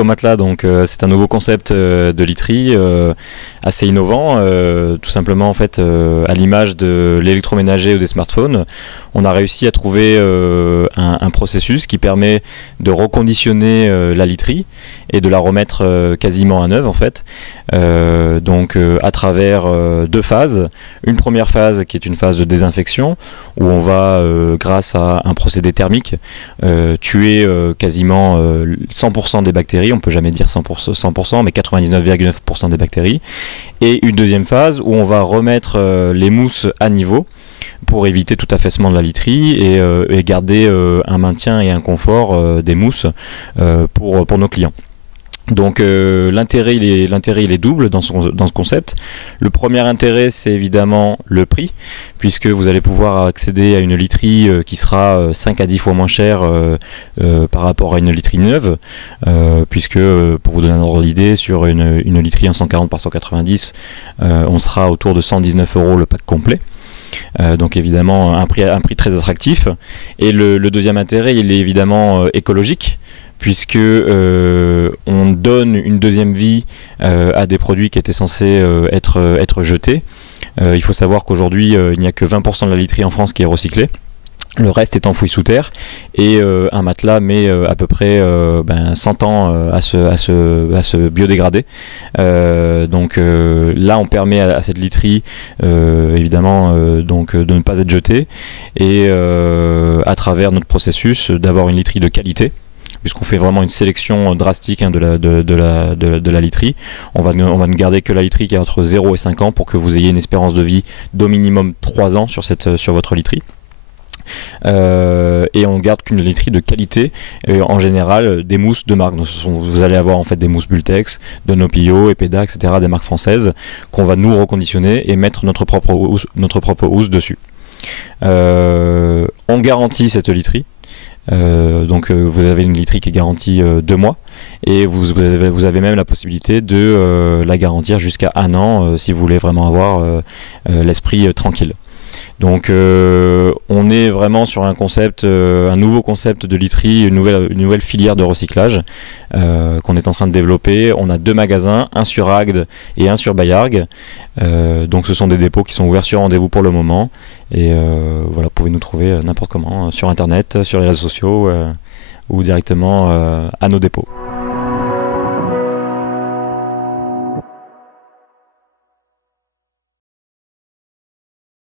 Eco-Matelas, donc c'est un nouveau concept de literie assez innovant, tout simplement en fait à l'image de l'électroménager ou des smartphones. On a réussi à trouver un processus qui permet de reconditionner la literie et de la remettre quasiment à neuve en fait. Donc à travers deux phases. Une première phase qui est une phase de désinfection où on va grâce à un procédé thermique tuer quasiment 100% des bactéries, on peut jamais dire 100%, mais 99,9% des bactéries. Et une deuxième phase où on va remettre les mousses à niveau pour éviter tout affaissement de la literie et garder un maintien et un confort des mousses pour nos clients. Donc l'intérêt il est double dans ce concept. Le premier intérêt, c'est évidemment le prix, puisque vous allez pouvoir accéder à une literie qui sera 5 à 10 fois moins chère par rapport à une literie neuve, puisque pour vous donner un ordre d'idée, sur une literie en 140 par 190, on sera autour de 119 € le pack complet. Donc évidemment un prix très attractif. Et le deuxième intérêt, il est évidemment écologique, puisque on donne une deuxième vie à des produits qui étaient censés être jetés. Il faut savoir qu'aujourd'hui il n'y a que 20% de la literie en France qui est recyclée. Le reste est enfoui sous terre, et un matelas met à peu près 100 ans à se biodégrader. Donc là on permet à cette literie évidemment donc de ne pas être jetée, et à travers notre processus d'avoir une literie de qualité, puisqu'on fait vraiment une sélection drastique de la literie. On va ne garder que la literie qui est entre 0 et 5 ans pour que vous ayez une espérance de vie d'au minimum 3 ans sur votre literie. Et on garde qu'une literie de qualité, en général des mousses de marque. Donc vous allez avoir en fait des mousses Bultex, Donopio, Epeda, etc., des marques françaises qu'on va nous reconditionner et mettre notre propre housse dessus. On garantit cette literie. Donc vous avez une literie qui est garantie 2 mois, et vous avez même la possibilité de la garantir jusqu'à 1 an si vous voulez vraiment avoir l'esprit tranquille. Donc on est vraiment sur un concept, un nouveau concept de literie, une nouvelle filière de recyclage qu'on est en train de développer. On a 2 magasins, un sur Agde et un sur Bayargues. Donc ce sont des dépôts qui sont ouverts sur rendez-vous pour le moment. Et voilà, vous pouvez nous trouver n'importe comment, sur internet, sur les réseaux sociaux ou directement à nos dépôts.